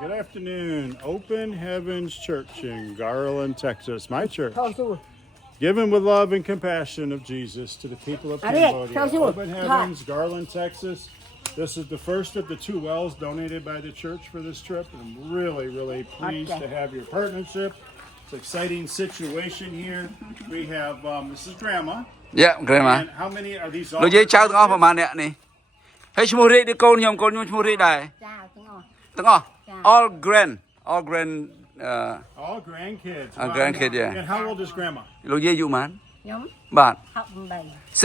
Good afternoon. Open Heavens Church in Garland, Texas. My church. Given with love and compassion of Jesus to the people of Cambodia. Open Heavens, Garland, Texas. This is the first of the 2 wells donated by the church for this trip. And I'm really pleased to have your partnership. It's an exciting situation here. We have this is Grandma. Yeah, Grandma. And how many are these all? លោកយាយចៅទាំងអស់ប្រហែលអ្នកនេះហើយឈ្មោះរាជដូចកូនខ្ញុំឈ្មោះរាជដែរទាំងអស់ all grand all grandkids. All grandkids, yeah. And how old is Grandma? លោកយាយអាយុប៉ុន្មាន ខ្ញុំ បាទ 68 68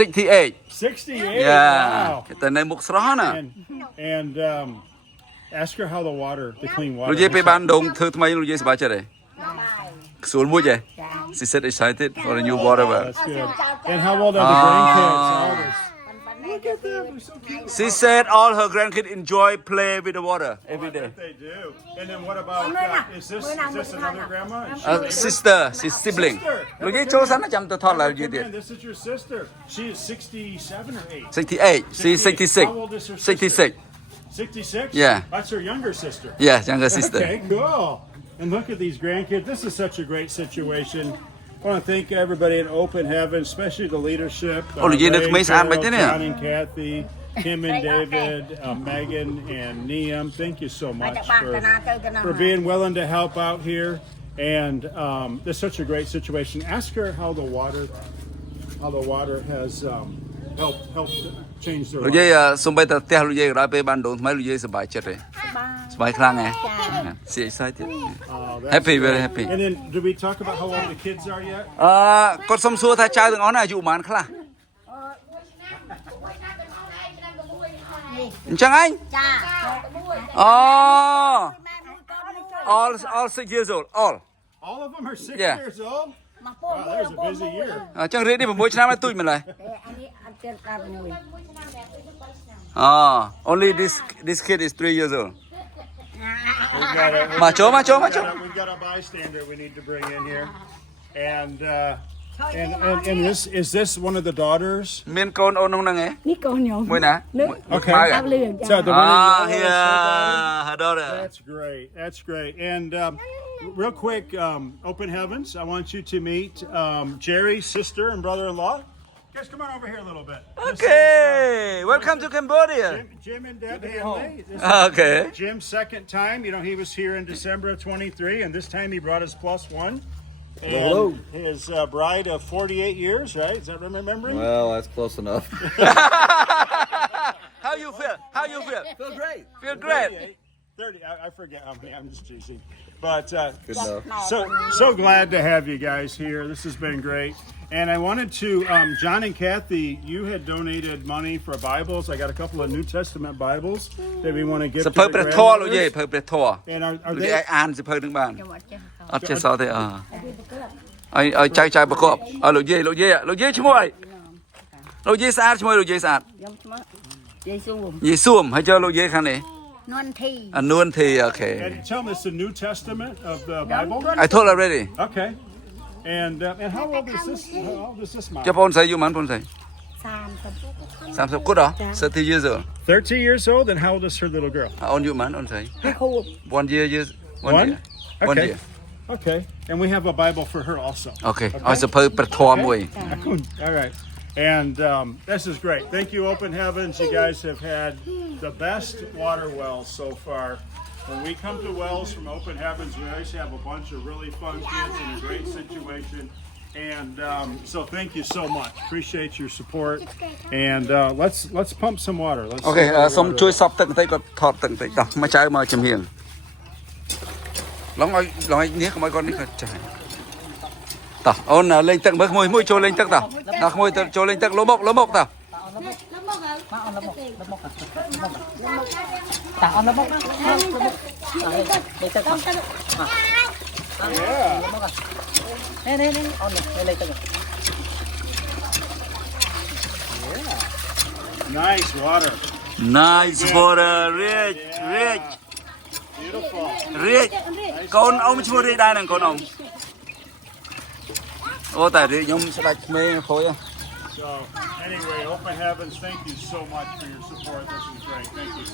68. yeah Wow. តែនៅមុខស្រស់ណា And ask her how the water, the clean water. លោកយាយពេលបានដងធ្វើថ្មីលោកយាយសប្បាយចិត្តទេ បាយ ស្រួលមួយទេ ចា She said excited for the new water well That's good. And how old are the grandkids? How old is- Look at them, they're so cute. She said all her grandkids enjoy play with the water every I day bet they do. And then what about, is this another grandma? sister she's sibling លោកយាយចូលសិនណាចាំទៅថតឡើងយូរទៀត This is your sister. She is 67 or 8? 68 she's 66 How old is her sister? 66 66? Yeah. That's her younger sister. yeah younger sister Okay, cool. And look at these grandkids. This is such a great situation. I want to thank everybody at Open Heaven, especially the leadership. Oh, you didn't Ray, make some Carol, didn't you? John and Kathy, Kim and David, Megan and Neam. Thank you so much for being willing to help out here. And this is such a great situation. Ask her how the water has helped change their លោក life. យាយសំបីតែផ្ទះលោកយាយក្រោយពេលបានដងថ្មីលោកយាយសប្បាយចិត្តទេសប្បាយខ្លាំងហ៎ She excited Oh, that's Happy, very great. happy. And then, did we talk about how old the kids are yet? គាត់សុំសួរថាចៅទាំងអស់នេះអាយុប៉ុន្មានខ្លះអញ្ចឹងឯង ចា អូ all 6 years old all All of them are 6 Yeah. years old? មកពូ Wow, there's a busy year. អញ្ចឹងរៀននេះ6ឆ្នាំហើយទូចម្ល៉េះ អានេះអត់ទៀតដល់មួយ only this kid is 3 years old We've got a- Mà chỗ, mà chỗ, mà chỗ. We've got a bystander we need to bring in here. And this is this one of the daughters? មានកូនអូនក្នុងហ្នឹងហ៎ នេះកូនខ្ញុំ មួយណា Okay. ម៉ៅហ៎ អាប់លឿងចា So the one in yellow is her daughter? here her daughter That's great. That's great. And real quick, Open Heavens, I want you to meet Jerry's sister and brother-in-law. Guys, come on over here a little bit. This is, okay welcome to Cambodia Jim and Deb Hanley. This is okay Jim's second time. You know, he was here in December of 23, and this time he brought his +1. And his bride of 48 years, right? Is that what I'm remembering? Well, that's close enough. how you feel Feel great. feel great 30. I forget how many. I'm just teasing. But Good enough. so glad to have you guys here. This has been great. And I wanted to, John and Kathy, you had donated money for Bibles. I got a couple of New Testament Bibles that we want to give ស to ភៅ the ព្រះធម៌លោកយាយ grandmothers. ភៅព្រះធម៌ And are លោក they? យាយអាចអានសភៅហ្នឹងបាន ខ្ញុំអត់ចេះ អត់ចេះសរទេឲ្យចៅប្រកបឲ្យលោកយាយឈ្មោះអីលោកយាយស្អាតឈ្មោះលោកយាយស្អាត ខ្ញុំឈ្មោះយាយស៊ូម យាយសួមហើយចូលលោកយាយខាងនេះ នួនធី អនួនធីអូខេ And tell them it's the New Testament of the Bible. I told already Okay. And how old is this? How old is this mom? ចុះបងស្រីយូរប៉ុន្មានបងស្រី 30 30 good 30 years old 13 years old. And how old is her little girl? អូនយូរប៉ុន្មានអូនស្រី ខួប 1 year one One? year one Okay. year Okay. And we have a Bible for her also. អូខេឲ្យសភៅព្រះធម៌មួយ All right. And this is great. Thank you, Open Heavens. You guys have had the best water wells so far. When we come to wells from Open Heavens, we always have a bunch of really fun kids in a great situation. And so thank you so much. Appreciate your support. And let's pump some water. Let's អូខេ see how the សូម water ជួយ is. សប់ទឹកបន្តិចគាត់ថតទឹកបន្តិចតោះមកចៅមកចំហៀងឡងឲ្យនេះកុំឲ្យគាត់នេះគាត់ចាស់តោះអូនលេងទឹកមើលមួយចូលលេងទឹកតោះដល់ក្មួយទៅចូលលេងទឹកលោមកតោះ តាអនលមកលេទឹកនេះអូនលេទឹក Nice water. nice water rich Beautiful. rich កូនអ៊ំឈ្មោះរីដែរហ្នឹងកូនអ៊ំអូតែរីខ្ញុំស្ដាច់ក្មេងខូច So anyway, Open Heavens, thank you so much for your support. This is great. Thank you.